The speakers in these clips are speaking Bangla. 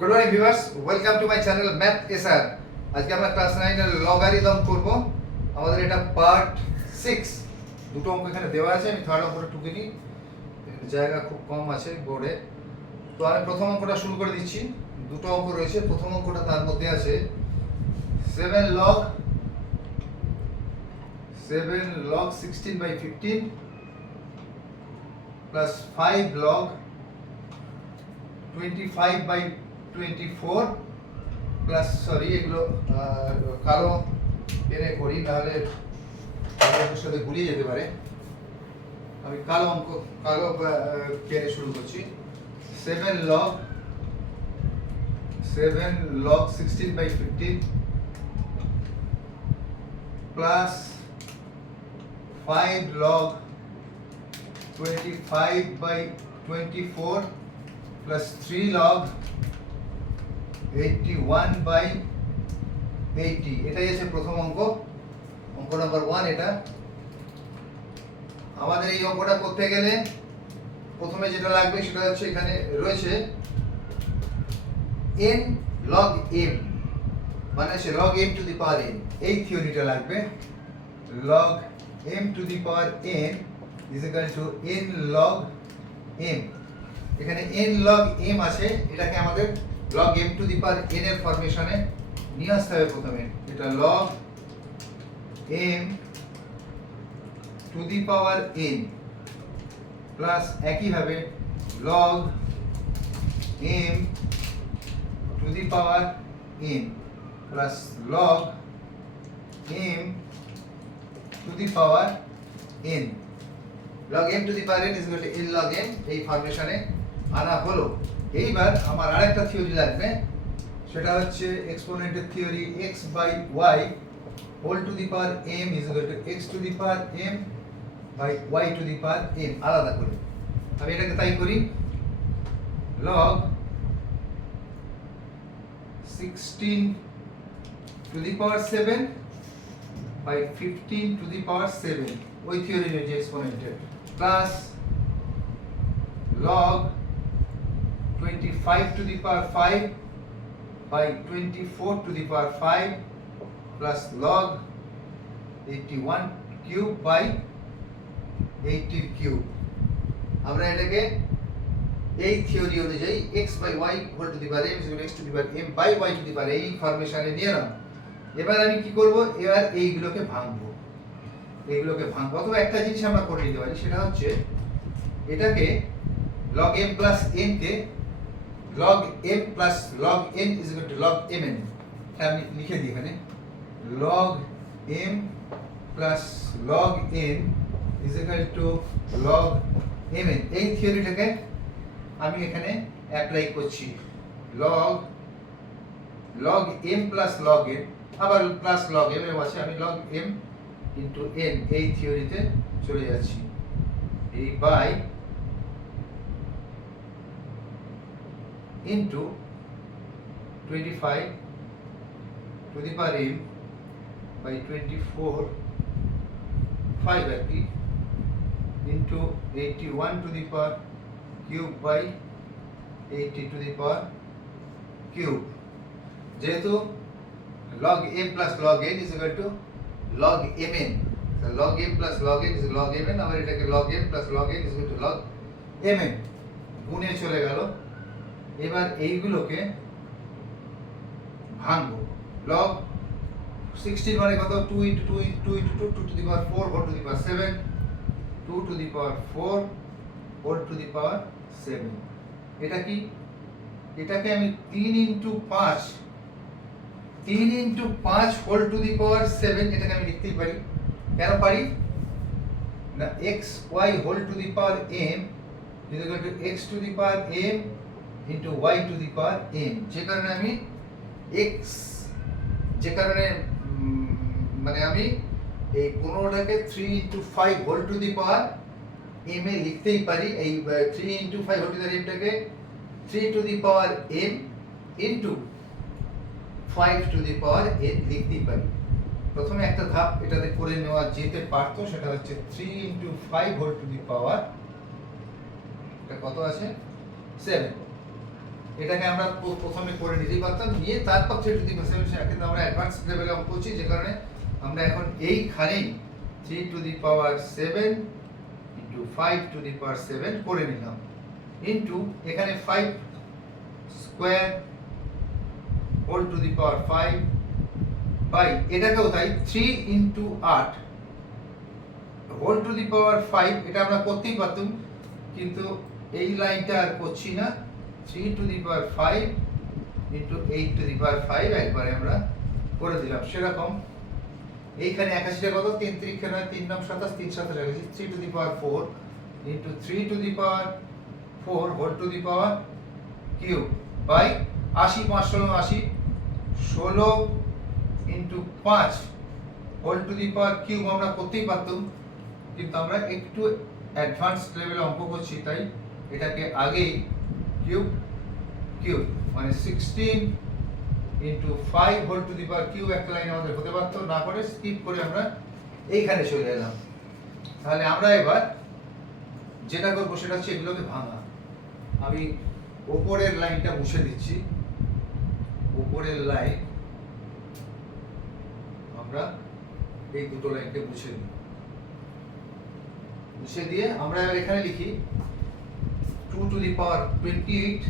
Good morning viewers, welcome to my channel math SR. আজকে আমরা ক্লাস 9 এর লগারিদম করব। আমাদের এটা পার্ট 6। দুটো অঙ্ক এখানে দেওয়া আছে, আমি থার্ড অঙ্কটা টুকে নিই, জায়গা খুব কম আছে বোর্ডে। তো আমি প্রথম অঙ্কটা শুরু করে দিচ্ছি। দুটো অঙ্ক রয়েছে। প্রথম অঙ্কটা তার মধ্যে আছে 7 log 16/15 plus 5 log 25/24 প্লাস এগুলো কালো পেনে করি, নাহলে অঙ্কের সাথে গুলিয়ে যেতে পারে। আমি কালো পেনে শুরু করছি। 7 log 16/15 plus 5 log 25/24 plus 3 log 81/80। এটাই আছে প্রথম অঙ্ক, অঙ্ক নাম্বার 1 এটা। আমাদের এই অঙ্কটা করতে গেলে প্রথমে যেটা লাগবে সেটা হচ্ছে এখানে রয়েছে n log m, মানে হচ্ছে log m two the power n। এই থিওরিটা লাগবে। log m two the power n is equal to n log m। এখানে n log m আছে, এটাকে আমাদের log m two the power n এর ফরমেশনে নিয়ে আসতে হবে প্রথমে। এটা log m two the power n plus একই ভাবে log m two the power n plus log m two the power n। log m two the power n is equal to n log m, এই ফরমেশনে আনা হলো। এইবার আমার আরেকটা থিওরি লাগবে, সেটা হচ্ছে এক্সপোনেন্টের theory. x by y whole to the power m is equal to x to the power m by y to the power m। আলাদা করে আমি এটাকে তাই করি। log 16 to the power 7 by 15 to the power 7, ওই থিওরি রয়েছে এক্সপোনেন্টের, plus log 25 to the power 5 by 24 to the power 5 plus log 81 cube by 80 cube। আমরা এটাকে এই থিওরি অনুযায়ী x by y whole to the power m is equal to x to the power m by y to the power এই ফরমেশনে নিয়ে নাও। এবার আমি কি করব, এবার এইগুলোকে ভাঙবো। অথবা একটা জিনিস আমরা করে নিতে পারি, সেটা হচ্ছে এটাকে log m plus n তে log m plus log n is equal to log mn। এটা আমি লিখে দিই এখানে, log m plus log n is equal to log mn। এই থিওরিটাকে আমি এখানে অ্যাপ্লাই করছি। log m plus log n, আবার প্লাস log m এর আছে, আমি log m into n এই থিওরিতে চলে যাচ্ছি। এই by into 25 to the power m by 24 5 আর কি into 81 to the power cube by 80 to the power cube। যেহেতু log m plus log n is equal to log mn, so log m plus log n is log mn। আবার এটাকে log m plus log n is equal to log mn, গুণে চলে গেল। এবার এইগুলোকে ভাঙবো। log 16 মানে কত, 2 into 2 into 2 into 2, 2 to the power 4 whole to the power 7, 2 to the power 4 whole to the power 7। এটা কি, এটাকে আমি 3 into 5 whole to the power 7 এটাকে আমি লিখতেই পারি। কেন পারি না, x y whole to the power m is equal to x to the power m into y to the power m। যে কারণে আমি মানে আমি এই 15টাকে 3 into 5 whole to the power m এ লিখতেই পারি। এই 3 into 5 whole to the power m টাকে 3 to the power m into 5 to the power n লিখতেই পারি। প্রথমে একটা ধাপ এটাতে করে নেওয়া যেতে পারতো, সেটা হচ্ছে 3 into 5 whole to the power, এটা কত আছে 7। এটাকে আমরা প্রথমে করে নিতেই পারতাম, নিয়ে তারপর 3 টু দি পাওয়ার 7, কিন্তু আমরা অ্যাডভান্স লেভেলে অঙ্ক করছি, যে কারণে আমরা এখন এইখানেই 3 to the power 7 into 5 to the power 7 করে নিলাম, ইন্টু এখানে 5 square whole to the power 5 by এটাকেও তাই 3 into 8 whole to the power 5, এটা আমরা করতেই পারতাম, কিন্তু এই লাইনটা আর করছি না। 3 to the power 5 into 8 to the power 5 একবারে আমরা করে দিলাম। সেরকম এইখানে 81 টা কত, 3 3 নয়, 3 9 27, 3 7 রেখেছি, 3 to the power 4 into 3 to the power 4 whole to the power cube by 80 5 16 80, 16 into 5 whole to the power cube আমরা করতেই পারতাম, কিন্তু আমরা একটু অ্যাডভান্স লেভেলে অঙ্ক করছি, তাই এটাকে আগেই কিউব কিউব মানে 16 into 5 whole to the power cube একটা লাইন আমাদের হতে পারতো, না করে স্কিপ করে আমরা এইখানে চলে এলাম। তাহলে আমরা এবার যেটা করবো সেটা হচ্ছে এগুলোকে ভাঙা। আমি উপরের লাইনটা মুছে দিচ্ছি, উপরের লাইন আমরা এই দুটো লাইনকে মুছে দিই, মুছে দিয়ে আমরা এবার এখানে লিখি 2 to the power 28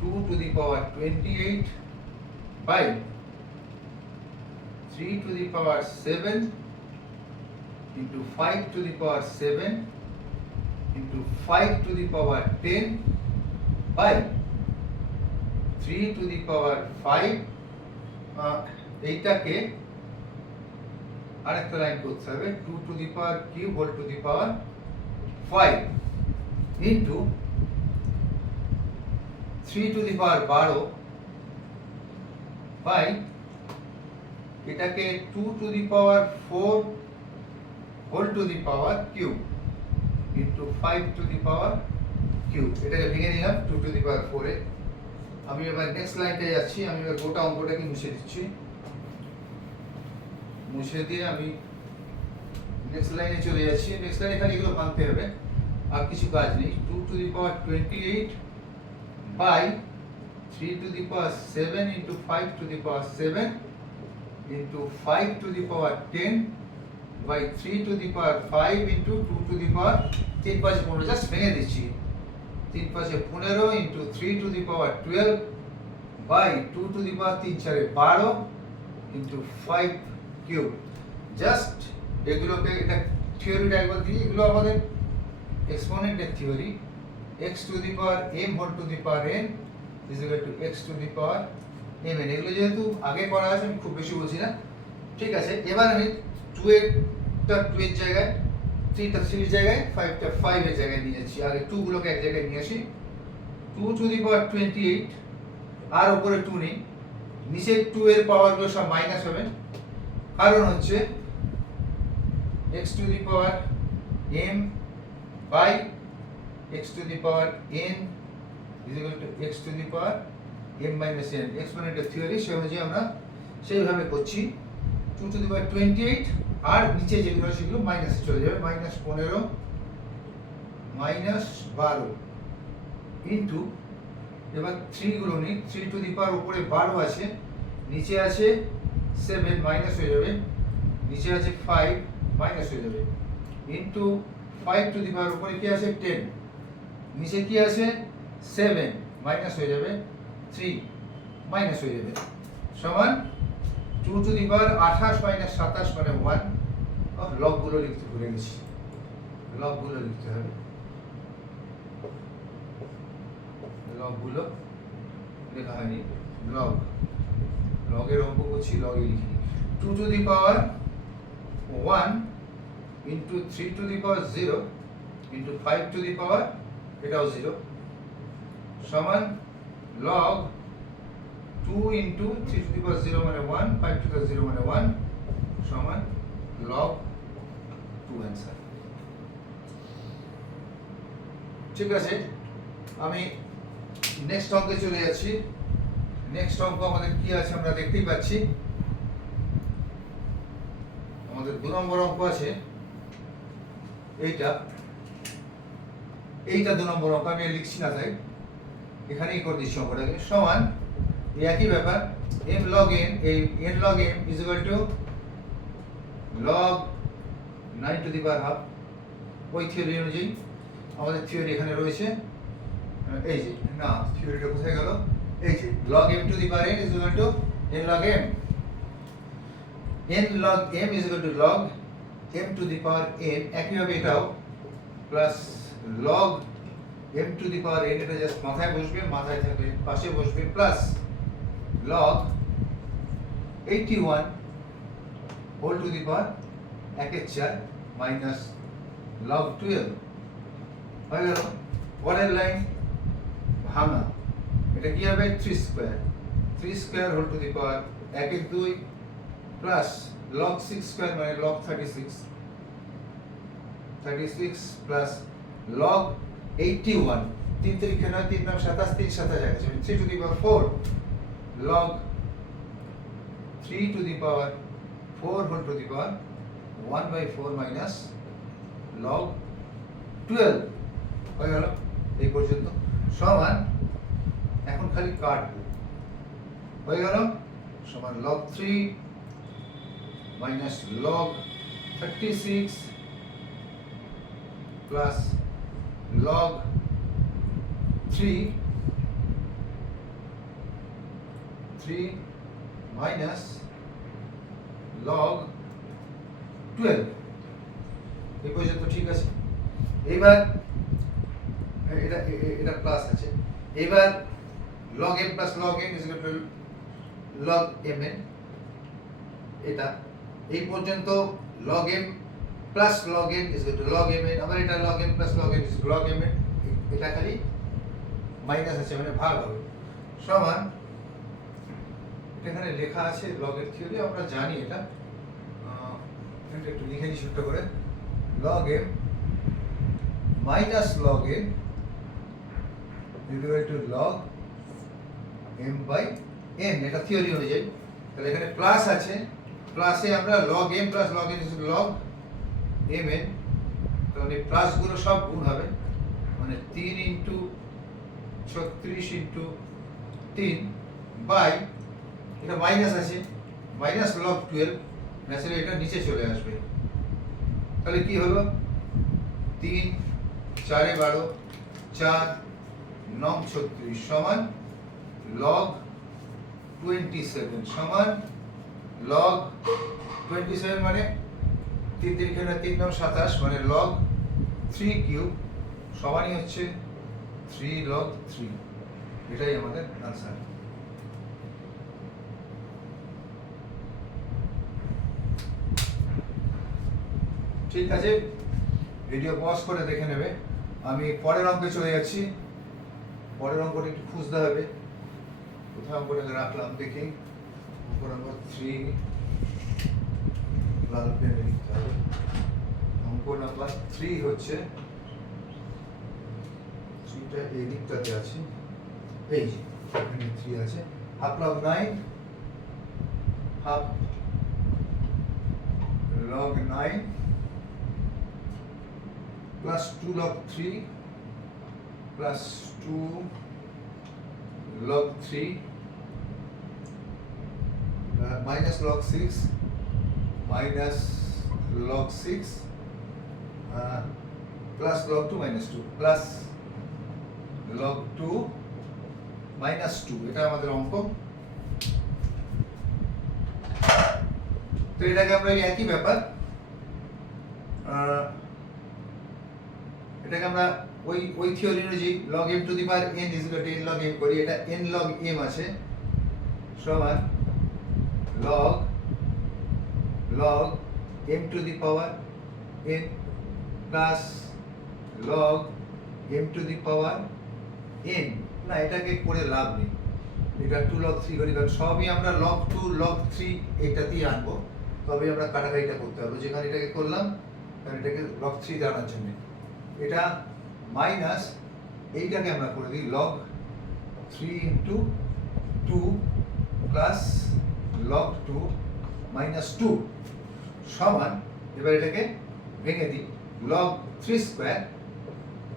2 to the power 28 by 3 to the power 7 into 5 to the power 7 into 5 to the power 10 by 3 to the power 5, এইটাকে আরেকটা লাইন করতে হবে, 2 to the power cube whole to the power 5 into 3 to the power 12 by এটাকে 2 to the power 4 whole to the power cube into 5 to the power cube. এটাকে ভেঙে নিলাম 2 টু দি পাওয়ার 4 এ। আমি এবার নেক্সট লাইনটায় যাচ্ছি, আমি এবার গোটা অঙ্কটাকে মুছে দিচ্ছি, মুছে দিয়ে আমি নেক্সট লাইনে চলে যাচ্ছি। নেক্সট লাইনে এখানে এগুলো ভাঙতে হবে, আর কিছু কাজ নেই। 2 to the power 28 by 3 to the power 7 into 5 to the power 7 into 5 to the power 10 by 3 to the power 5 into 2 to the power 3 5 15, just ভেঙে দিচ্ছি, 3 5 15 into 3 to the power 12 by 2 to the power 3 4 12 into 5 cube. Just এগুলোকে, এটা থিওরিটা একবার দিই, এগুলো আমাদের এক্সপোনেন্টের theory, x to the power m whole to the power n is equal to x to the power mn। এগুলো যেহেতু আগে পড়া আছে আমি খুব বেশি বলছি না, ঠিক আছে। এবার আমি 2 এরটা 2 এর জায়গায়, 3 টা 3 এর জায়গায়, 5 টা 5 এর জায়গায় নিয়ে যাচ্ছি, আগে 2 গুলোকে এক জায়গায় নিয়ে আসি। 2 টু দি পাওয়ার 28, আর উপরে 2 নেই, নিচে 2 এর পাওয়ারগুলো সব মাইনাস হবে, কারণ হচ্ছে x to the power m by x to the power n is equal to x to the power m minus n। এক্সপোনেন্টের থিওরি সে অনুযায়ী আমরা সেইভাবে করছি। 2 টু দি পাওয়ার 28, আর নিচে যেগুলো সেগুলো মাইনাসে চলে যাবে, মাইনাস 15 মাইনাস 12 ইন্টু, এবার 3 গুলো নিই, 3 টু দি পাওয়ার উপরে 12 আছে, নিচে আছে 7 মাইনাস হয়ে যাবে, নিচে আছে 5 মাইনাস হয়ে যাবে, ইন্টু 5 টু দি পাওয়ার উপরে কি আছে 10, নিচে কি আছে 7 মাইনাস হয়ে যাবে, 3 মাইনাস হয়ে যাবে, সমান 2 টু দি পাওয়ার 28 মাইনাস 27 মানে 1। লগগুলো লিখতে ভুলে গেছি, লগগুলো লিখতে হবে, লগগুলো লেখা হয়নি, লগের অঙ্ক করছি, লগে লিখি। 2 to the power 1 into 3 to the power 0 into 5 to the power, এটাও 0, সমান log 2 into 3 to the power 0 মানে 1, 5 টু দি পাওয়ার 0 মানে 1, সমান লগ 2 অ্যান্সার। ঠিক আছে, আমি নেক্সট অঙ্কে চলে যাচ্ছি। নেক্সট অঙ্ক আমাদের কি আছে আমরা দেখতেই পাচ্ছি, আমাদের 2 নম্বর অঙ্ক আছে, এইটা 2 নম্বর অঙ্ক, আমি লিখছি না তাই এখানেই করে দিচ্ছি অঙ্কটাকে সমান এই একই ব্যাপার m log n এই n log m is equal to log 9 to the power half ওই থিওরি অনুযায়ী আমাদের থিওরি এখানে রয়েছে এই যে না থিওরিটা কোথায় গেল এই যে log m to the power n is equal to n log m n log m is equal to log m to the power n একইভাবে এটাও plus log m to the power n এটা জাস্ট মাথায় বসবে মাথায় থাকবে পাশে বসবে plus log 81 whole to the power 1/4 minus log 12 হয়ে গেল পরের লাইন ভাঙা এটা কি হবে 3 square 3 square whole to the power 1/2 plus log 6 square মানে log 36 প্লাস log 81 3 তারিখে নয় 3 নাম 27 3 27 আছে 3 to the power 4 log 3 to the power 4 whole to the power 1/4 minus log 12 হয়ে গেল এই পর্যন্ত সমান এখন খালি কাটবো হয়ে গেল সমান log 3 minus log 36 plus log 3 minus log 12 এই পর্যন্ত ঠিক আছে এবার এটা এটা প্লাস আছে এবার log m plus log n is equal to log mn এটা এই পর্যন্ত log m plus log n is equal to log mn আবার এটা log m plus log n is equal to log mn এটা খালি মাইনাস আছে মানে ভাগ হবে সমান এখানে লেখা আছে log এর থিওরি আমরা জানি এটা এটা একটু লিখে দিই ছোট করে log m minus log n is equal to log m by n এটা থিওরি অনুযায়ী তাহলে এখানে প্লাস আছে প্লাসে আমরা log m plus log n is equal to log mn তাহলে প্লাস গুলো সব গুণ হবে মানে 3 ইনটু 36 ইনটু 3 বাই এটা মাইনাস আছে মাইনাস log 12 ন্যাচারালি এটা নিচে চলে আসবে তাহলে কি হলো 3 4 12 4 9 36 সমান log 27 সমান log 27 মানে 3 3 কেন 3 9 27 মানে log 3 কিউব সমানই হচ্ছে 3 log 3 এটাই আমাদের आंसर ঠিক আছে ভিডিও পজ করে দেখে নেবে আমি পরের অঙ্কে চলে যাচ্ছি পরের অঙ্কটা একটু খুঁজতে হবে কোথায় অঙ্কটাকে রাখলাম দেখি অঙ্ক নাম্বার 3 লাল পেন লিখতে হবে অঙ্ক নাম্বার 3 হচ্ছে 3টা এই দিকটাতে আছে এই যে এখানে 3 আছে half log 9 half log 9 plus 2 log 3 plus 2 log 3 minus log 6 minus log 6 plus log 2 minus 2 plus log 2 minus 2 এটা আমাদের অঙ্ক তো এটাকে আমরা একই ব্যাপার এটাকে আমরা ওই থিওরি অনুযায়ী log m to the power n is equal to n log m করি এটা n log m আছে সমান log m to the power n plus log m to the power n না এটাকে করে লাভ নেই এটা 2 log 3 করি কারণ সবই আমরা log 2 log 3 এটাতেই আনবো তবে আমরা কাটাকাটিটা করতে হবে যেখানে এটাকে করলাম কারণ এটাকে log 3 তে আনার জন্য এটা মাইনাস এইটাকে আমরা করে দিই log 3 into 2 plus log 2 minus 2 সমান এবার এটাকে ভেঙে দিই log 3 square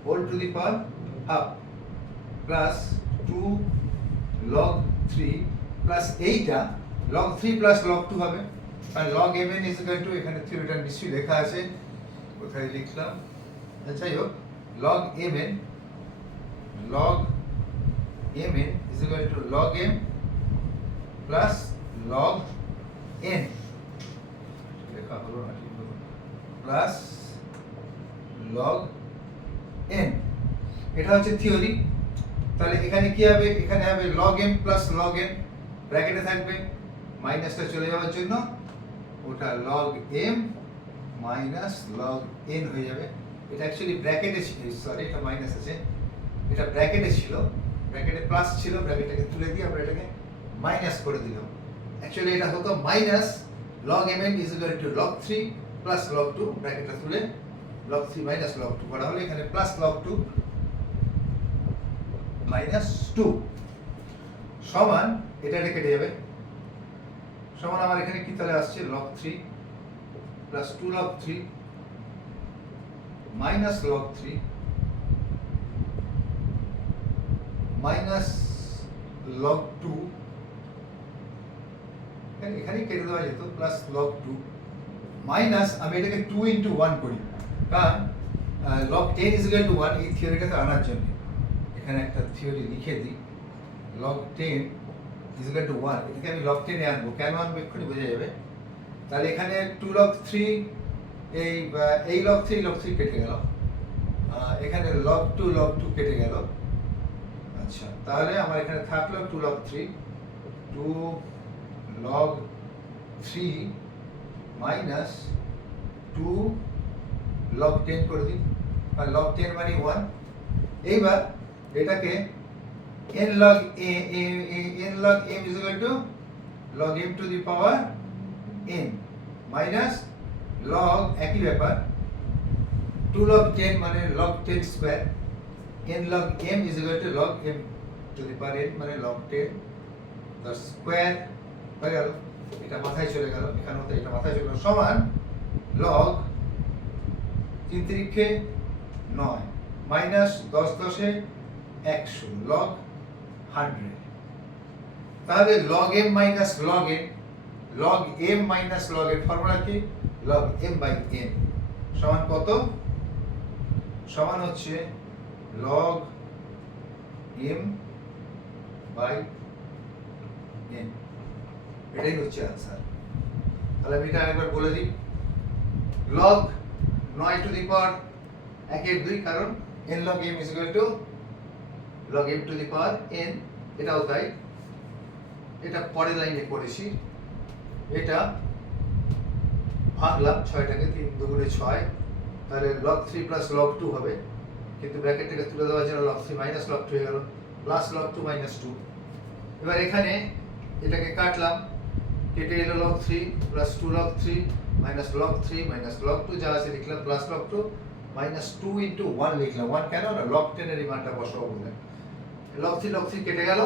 whole to the power half plus 2 log 3 plus এইটা log 3 প্লাস log 2 হবে, কারণ log mn is equal to এখানে থিওরিটা নিশ্চয়ই লেখা আছে, কোথায় লিখলাম, যাই হোক log mn is equal to log m plus log n, লেখা হলো না ঠিক মতো, প্লাস log n, এটা হচ্ছে থিওরি। তাহলে এখানে কি হবে, এখানে হবে log m plus log n, ব্র্যাকেটে থাকবে, মাইনাসটা চলে যাওয়ার জন্য ওটা log m minus log n হয়ে যাবে। এটা অ্যাকচুয়ালি ব্র্যাকেটে ছিল, সরি এটা মাইনাস আছে, এটা ব্র্যাকেটে ছিল, ব্র্যাকেটে প্লাস ছিল, ব্র্যাকেটটাকে তুলে দিয়ে আমরা এটাকে মাইনাস করে দিলাম। অ্যাকচুয়ালি এটা হতো minus log mn is equal to log 3 plus log 2, ব্র্যাকেটটা তুলে log 3 মাইনাস log 2 করা হলো, এখানে প্লাস log 2 মাইনাস 2 সমান, এটা কেটে যাবে, সমান আমার এখানে কি তাহলে আসছে log 3 plus 2 log 3 minus log 3 minus log 2, এখানে কেটে দেওয়া যেত, প্লাস log 2 মাইনাস, আমি এটাকে 2 into 1 করি, কারণ log 10 is equal to 1 এই থিওরিটাকে আনার জন্য এখানে একটা থিওরি লিখে দিই, log 10 is equal to 1, এটাকে আমি log 10 এ আনবো, কেন আনবো এক্ষুনি বোঝা যাবে। তাহলে এখানে 2 log 3, এই log 3 কেটে গেল, এখানে log 2 কেটে গেল, আচ্ছা তাহলে আমার এখানে থাকলো 2 log 3 মাইনাস 2 log 10 করে দিই, আর log 10 মানে 1। এইবার এটাকে n log m is equal to log m to the power n minus log একই ব্যাপার 2 log 10 মানে log 10 square, n log m is equal to log m to the power n মানে log 10 তার স্কয়ার হয়ে গেল, এটা মাথায় চলে গেল, এখানেও তো এটা মাথায় চলে গেল, সমান log 3 3 9 মাইনাস 10 10 100 log 100। তাহলে log m minus log n, log m minus log n formula কি, log m বাই n সমান কত, সমান হচ্ছে log m বাই n, এটাই হচ্ছে आंसर। তাহলে আমি এটা আরেকবার বলে দিই, log 9 টু দি পাওয়ার 1/2, কারণ n log m is equal to log m to the power n, এটাও তাই, এটা পরের লাইনে করেছি, এটা ভাগলাম 6টাকে 3 2 6, তাহলে log 3 প্লাস log 2 হবে, কিন্তু ব্র্যাকেটটাকে তুলে দেওয়ার জন্য log 3 মাইনাস log 2 হয়ে গেল, প্লাস log 2 মাইনাস 2। এবার এখানে এটাকে কাটলাম, কেটে এলো log 3 plus 2 log 3 minus log 3 minus log 2 যা আছে লিখলাম, প্লাস log 2 মাইনাস 2 into 1 লিখলাম, 1 কেন না log 10 এর মানটা বসাবো বলে, log 3 কেটে গেল,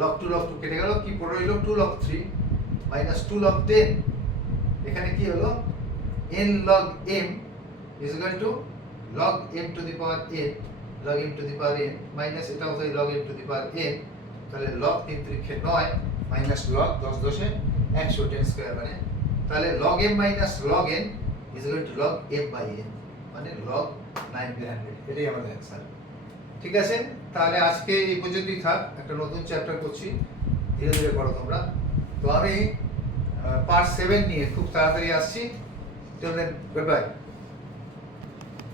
log 2 কেটে গেল, কি পড়ে রইলো 2 log 3 মাইনাস 2 log 10, এখানে কি হলো n log m is equal to log m to the power n, log m to the power n minus এটাও তাই log m to the power n, তাহলে log 3 3 9 মাইনাস log 10 10 100 10 স্কয়ার, মানে তাহলে log m minus log n is equal to log m by n, মানে log 9/100, এটাই আমাদের অ্যানসার। ঠিক আছে, তাহলে আজকে এই পর্যন্তই থাক, একটা নতুন চ্যাপ্টার করছি, ধীরে ধীরে করো তোমরা। তো আমি পার্ট 7 নিয়ে খুব তাড়াতাড়ি আসছি, টিল দেন গুড বাই।